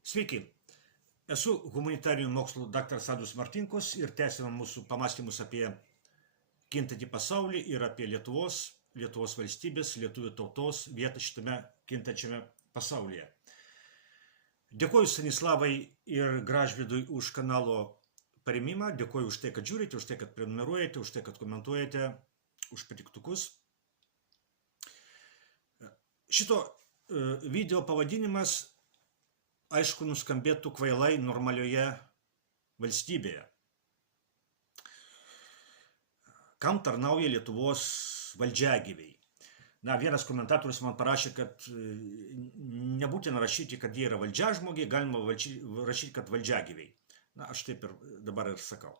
Sveiki, esu humanitarinių mokslų daktaras Adus Martinkus ir tęsime mūsų pamastymus apie kintantį pasaulį ir apie Lietuvos valstybės, lietuvių tautos vietą šitame kintančiame pasaulyje. Dėkoju Stanislavai ir Gražvydui už kanalo paremimą, dėkoju už tai, kad žiūrite, už tai, kad prenumeruojate, už tai, kad komentuojate, už patiktukus. Šito video pavadinimas aišku nuskambėtų kvailai normalioje valstybėje. Kam tarnauja Lietuvos valdžiagyviai? Vienas komentatorius man parašė, kad nebūtina rašyti, kad jie yra valdžiažmogiai, galima rašyti, kad valdžiagyviai. Aš taip ir dabar ir sakau.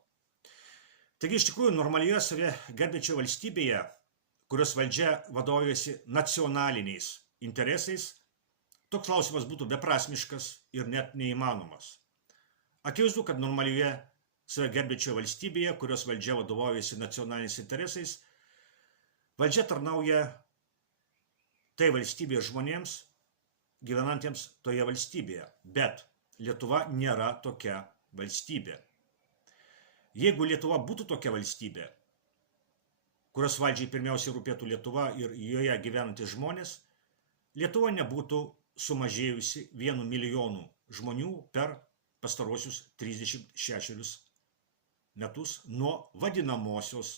Taigi, iš tikrųjų, normalioje save gerbiančioje valstybėje, kurios valdžia vadovaujasi nacionaliniais interesais, toks klausimas būtų beprasmiškas ir net neįmanomas. Akivaizdu, kad normalioje save gerbiančioje valstybėje, kurios valdžia vadovaujasi nacionaliniais interesais, valdžia tarnauja tai valstybės žmonėms, gyvenantiems toje valstybėje. Bet Lietuva nėra tokia valstybė. Jeigu Lietuva būtų tokia valstybė, kurios valdžiai pirmiausiai rūpėtų Lietuva ir joje gyvenantys žmonės, Lietuva nebūtų sumažėjusi 1 milijonu žmonių per pastaruosius 36 metus nuo vadinamosios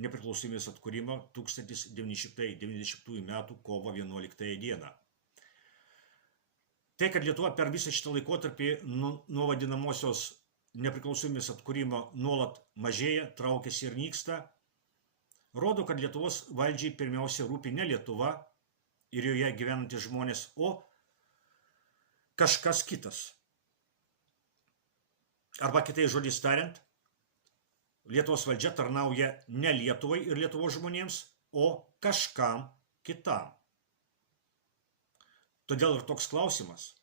nepriklausomybės atkūrimo 1990 metų kovo 11 dieną. Tai, kad Lietuva per visą šitą laikotarpį nuo vadinamosios nepriklausomybės atkūrimo nuolat mažėja, traukiasi ir nyksta, rodo, kad Lietuvos valdžiai pirmiausia rūpi ne Lietuva ir joje gyvenantys žmonės, o kažkas kitas. Arba kitais žodžiais tariant, Lietuvos valdžia tarnauja ne Lietuvai ir Lietuvos žmonėms, o kažkam kitam. Todėl ir toks klausimas.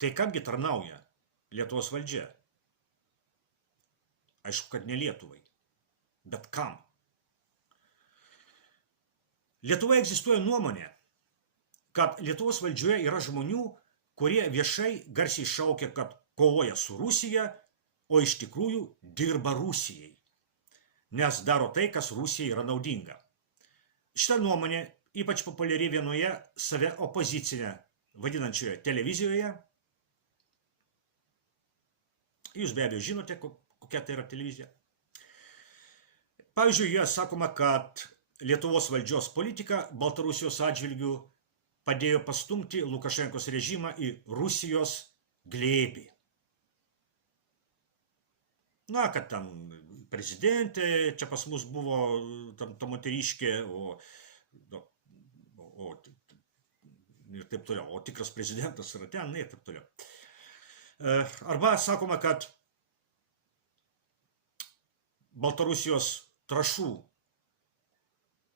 Tai kamgi tarnauja Lietuvos valdžia? Aišku, kad ne Lietuvai. Bet kam? Lietuvoje egzistuoja nuomonė, kad Lietuvos valdžioje yra žmonių, kurie viešai garsiai šaukia, kad kovoja su Rusija, o iš tikrųjų dirba Rusijai, nes daro tai, kas Rusijai yra naudinga. Šita nuomonė ypač populiari vienoje save opozicinę vadinančioje televizijoje. Jūs be abejo žinote, kokia tai yra televizija. Pavyzdžiui, joje sakoma, kad Lietuvos valdžios politika Baltarusijos atžvilgiu padėjo pastumti Lukašenkos režimą į Rusijos glėbį. Kad ten prezidentė, čia pas mus buvo ta moteriškė, ir taip toliau, o tikras prezidentas yra ten, ir taip toliau. Arba sakoma, kad Baltarusijos trąšų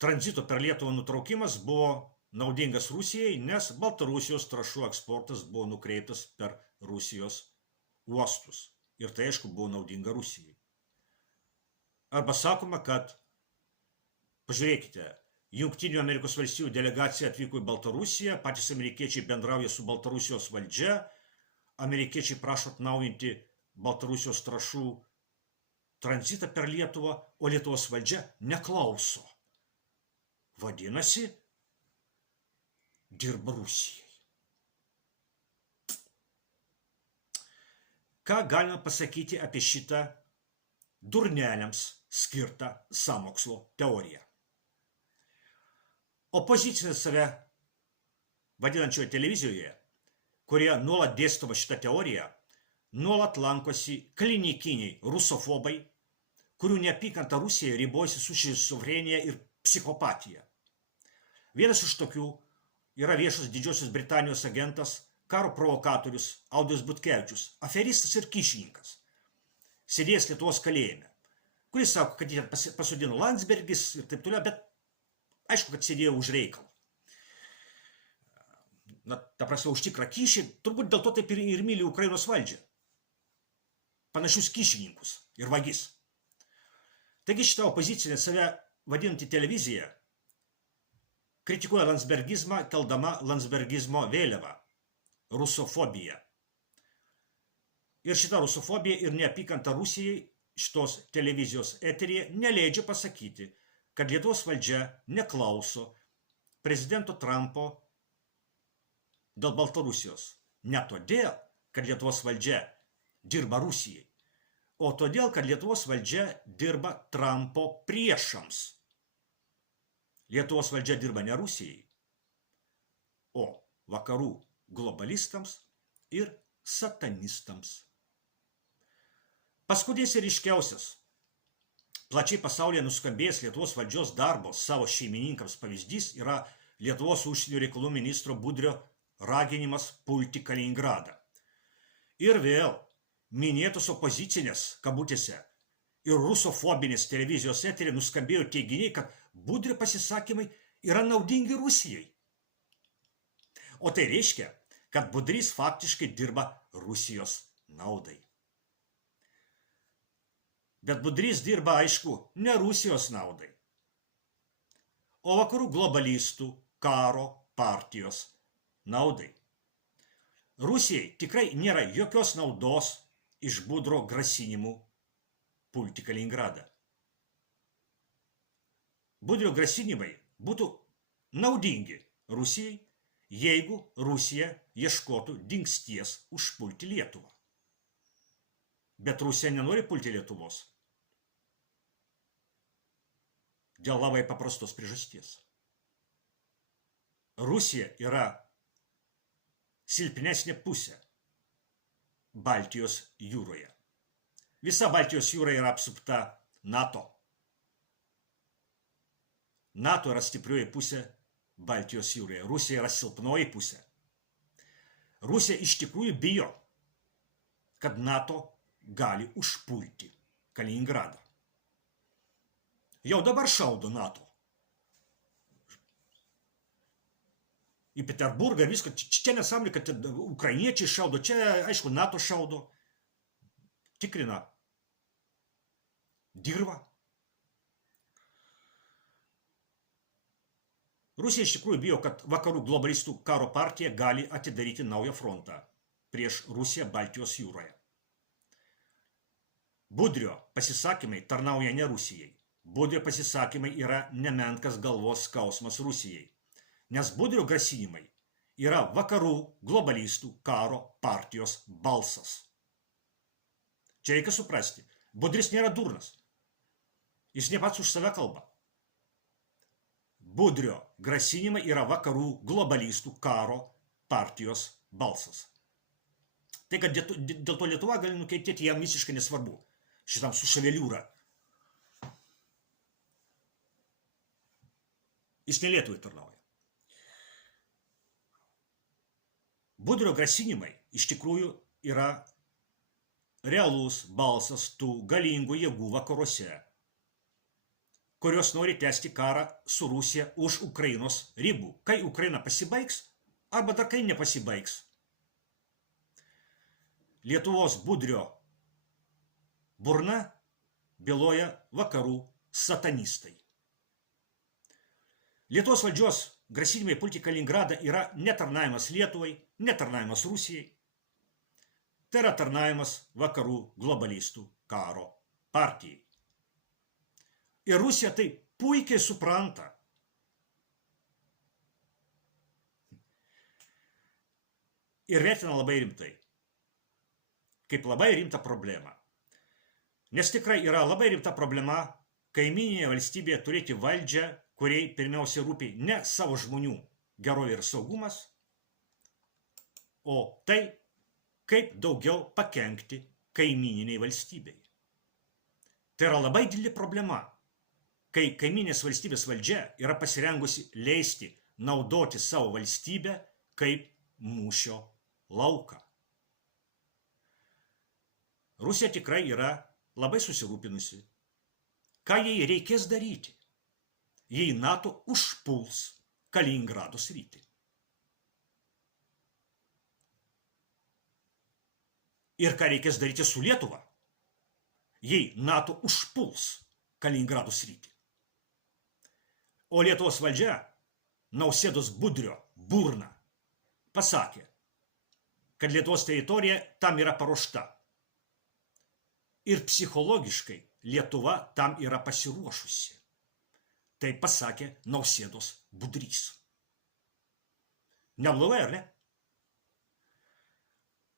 tranzito per Lietuvą nutraukimas buvo naudingas Rusijai, nes Baltarusijos trąšų eksportas buvo nukreiptas per Rusijos uostus. Ir tai, aišku, buvo naudinga Rusijai. Arba sakoma, kad, pažiūrėkite, Jungtinių Amerikos valstijų delegacija atvyko į Baltarusiją, patys amerikiečiai bendrauja su Baltarusijos valdžia, amerikiečiai prašo atnaujinti Baltarusijos trąšų tranzitą per Lietuvą, o Lietuvos valdžia neklauso. Vadinasi, dirba Rusijai. Ką galima pasakyti apie šitą durneliams skirtą sąmokslo teoriją? Opozicinė save vadinančioje televizijoje, kurie nuolat dėstoma šitą teoriją, nuolat lankosi klinikiniai rusofobai, kurių neapykanta Rusijai ribojasi su šizofrenija ir psichopatija. Vienas iš tokių yra viešas Didžiosios Britanijos agentas, karo provokatorius Audrius Butkevičius, aferistas ir kyšininkas, sėdėjęs Lietuvos kalėjime, kuris sako, kad jie pasodino Landsbergis ir taip toliau, bet aišku, kad sėdėjo už reikalą. Ta prasme, už tikrą kyšį, turbūt dėl to taip ir myli Ukrainos valdžią. Panašius kyšininkus ir vagis. Taigi šitą opozicinę save vadinti televiziją kritikuoja landsbergizmą, keldama landsbergizmo vėliavą. rusofobija. Ir šita rusofobija ir neapykanta Rusijai šitos televizijos eteryje neleidžia pasakyti, kad Lietuvos valdžia neklauso prezidento Trumpo dėl Baltarusijos. Ne todėl, kad Lietuvos valdžia dirba Rusijai, o todėl, kad Lietuvos valdžia dirba Trumpo priešams. Lietuvos valdžia dirba ne Rusijai, o vakarų globalistams ir satanistams. Paskutinis ir ryškiausias, plačiai pasaulyje nuskambėjęs Lietuvos valdžios darbo savo šeimininkams pavyzdys yra Lietuvos užsienio reikalų ministro Budrio raginimas pulti Kaliningradą. Ir vėl minėtos opozicinės, kabutėse, ir rusofobinės televizijos eterį nuskambėjo teiginiai, kad Budrio pasisakymai yra naudingi Rusijai. O tai reiškia, kad Budrys faktiškai dirba Rusijos naudai. Bet Budrys dirba, aišku, ne Rusijos naudai, o vakarų globalistų karo partijos naudai. Rusijai tikrai nėra jokios naudos iš Budrio grasinimų pulti Kaliningradą. Budrio grasinimai būtų naudingi Rusijai, jeigu Rusija ieškotų dingsties užpulti Lietuvą. Bet Rusija nenori pulti Lietuvos. Dėl labai paprastos priežasties. Rusija yra silpnesnė pusė Baltijos jūroje. Visa Baltijos jūra yra apsupta NATO. NATO yra stiprioji pusė Baltijos jūroje. Rusija yra silpnoji pusė. Rusija iš tikrųjų bijo, kad NATO gali užpulti Kaliningradą. Jau dabar šaudo NATO. Į Peterburgą ir viską. Čia nesąmonė, kad ukrainiečiai šaudo. Čia, aišku, NATO šaudo. Tikrina dirvą. Rusija iš tikrųjų bijo, kad vakarų globalistų karo partija gali atidaryti naują frontą prieš Rusiją Baltijos jūroje. Budrio pasisakymai tarnauja ne Rusijai. Budrio pasisakymai yra nemenkas galvos skausmas Rusijai, nes Budrio grasinimai yra vakarų globalistų karo partijos balsas. Čia reikia suprasti, Budris nėra durnas. Jis ne pats už save kalba. Budrio grasinimai yra vakarų globalistų karo partijos balsas. Tai, kad dėl to Lietuva gali nukentėti, jam visiškai nesvarbu. Šitam su ševeliūra. Jis ne Lietuvai tarnauja. Budrio grasinimai iš tikrųjų yra realus balsas tų galingų jėgų vakaruose, kurios nori tęsti karą su Rusija už Ukrainos ribų. Kai Ukraina pasibaigs, arba dar kai nepasibaigs. Lietuvos Budrio burna byloja vakarų satanistai. Lietuvos valdžios grasinimai pulti Kaliningradą yra netarnavimas Lietuvai, netarnavimas Rusijai. Tai yra tarnavimas vakarų globalistų karo partijai. Ir Rusija tai puikiai supranta. Ir vertina labai rimtai. Kaip labai rimta problema. Nes tikrai yra labai rimta problema kaimyninėje valstybėje turėti valdžią, kuriai pirmiausia rūpi ne savo žmonių gerovė ir saugumas, o tai, kaip daugiau pakenkti kaimyniniai valstybei. Tai yra labai didelė problema, kai kaimyninės valstybės valdžia yra pasirengusi leisti naudoti savo valstybę kaip mūšio lauką. Rusija tikrai yra labai susirūpinusi. Ką jai reikės daryti, jei NATO užpuls Kaliningrado sritį? Ir ką reikės daryti su Lietuva, jei NATO užpuls Kaliningrado sritį? O Lietuvos valdžia Nausėdos Budrio burna pasakė, kad Lietuvos teritorija tam yra paruošta. Ir psichologiškai Lietuva tam yra pasiruošusi. Tai pasakė Nausėdos Budrys. Neblogai, ar ne?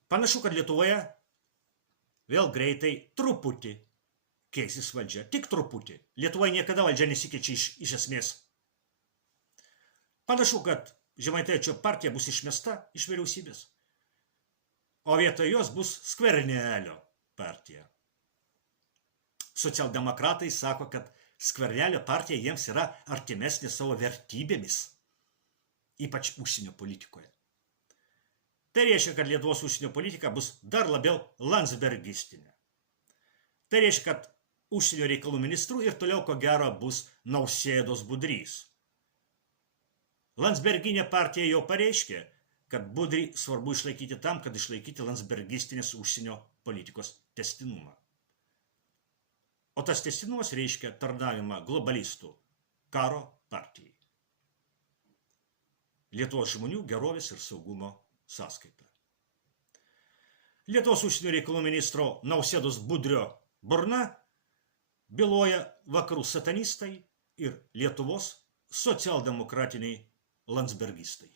Panašu, kad Lietuvoje vėl greitai truputį keisis valdžia. Tik truputį. Lietuvoje niekada valdžia nesikeičia iš esmės. Panašu, kad Žemaitaičio partija bus išmesta iš vyriausybės. O vietoj jos bus Skvernelio partija. Socialdemokratai sako, kad Skvernelio partija jiems yra artimesnė savo vertybėmis, ypač užsienio politikoje. Tai reiškia, kad Lietuvos užsienio politika bus dar labiau landsbergistinė. Tai reiškia, kad užsienio reikalų ministrų ir toliau ko gero bus Nausėdos Budrys. Landsberginė partija jau pareiškė, kad Budrį svarbu išlaikyti tam, kad išlaikyti landsbergistinės užsienio politikos testinumą. O tas tęstinumas reiškia tarnavimą globalistų karo partijai. Lietuvos žmonių gerovės ir saugumo sąskaita. Lietuvos užsienio reikalų ministro Nausėdos Budrio burna byloja vakarų satanistai ir Lietuvos socialdemokratiniai landsbergistai.